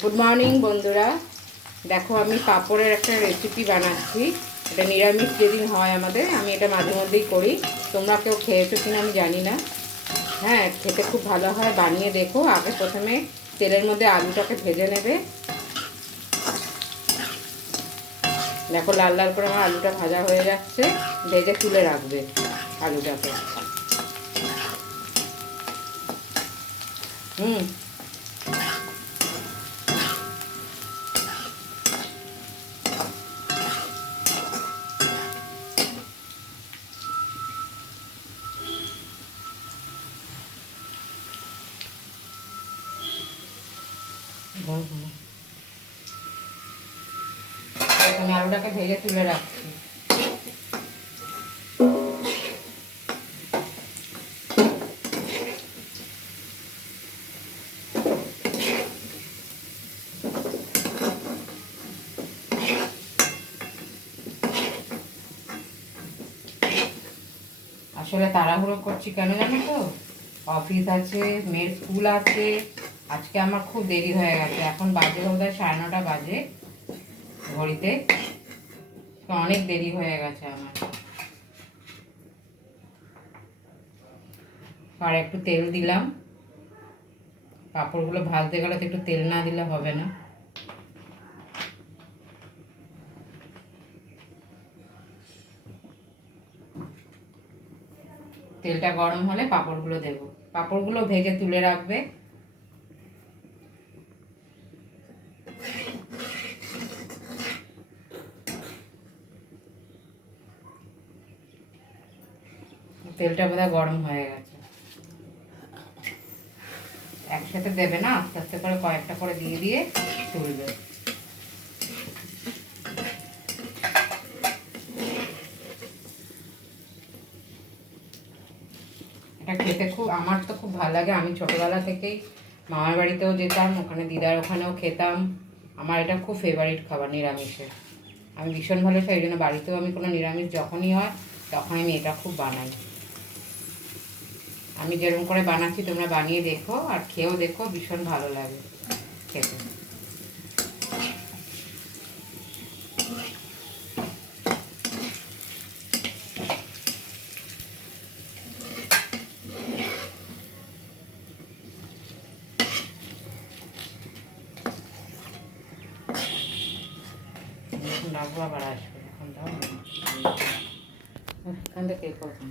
Good morning বন্ধুরা, দেখো আমি পাঁপড়ের একটা রেসিপি বানাচ্ছি। এটা নিরামিষ যেদিন হয় আমাদের, আমি এটা মাঝে মধ্যেই করি। তোমরা কেউ খেয়েছো কিনা আমি জানি না। হ্যাঁ, খেতে খুব ভালো হয়, বানিয়ে দেখো। আগে প্রথমে তেলের মধ্যে আলুটাকে ভেজে নেবে। দেখো লাল লাল করে আমার আলুটা ভাজা হয়ে যাচ্ছে, ভেজে তুলে রাখবে আলুটাকে। হুম আমি আলুটাকে ভেজে তুলে রাখছি। আসলে তাড়াহুড়ো করছি কেন জানো তো, অফিস আছে, মেয়ের স্কুল আছে। আজকে আমার খুব দেরি হয়ে গেছে, এখন বাজে বোধহয় 9:30 বাজে ঘড়িতে। তো অনেক দেরি হয়ে গেছে আমার। আর একটু তেল দিলাম, পাঁপড়গুলো ভাজতে গেলে তো একটু তেল না দিলে হবে না। তেলটা গরম হলে পাঁপড়গুলো দেব। পাঁপড়গুলো ভেজে তুলে রাখবে। তেলটা বোধহয় গরম হয়ে গেছে। একসাথে দেবে না, আস্তে আস্তে করে কয়েকটা করে দিয়ে দিয়ে তুলবে। এটা খেতে খুব, আমার তো খুব ভালো লাগে। আমি ছোটোবেলা থেকেই মামার বাড়িতেও যেতাম, ওখানে দিদার ওখানেও খেতাম। আমার এটা খুব ফেভারিট খাবার নিরামিষের। আমি ভীষণ ভালো খাই, এই জন্য বাড়িতেও আমি কোনো নিরামিষ যখনই হয় তখন আমি এটা খুব বানাই। আমি যেরকম করে বানাচ্ছি তোমরা বানিয়ে দেখো আর খেয়েও দেখো, ভীষণ ভালো লাগে খেতে। এখন ডাকবো, আবার আসবে। এখন দাও, এখান থেকে করতাম।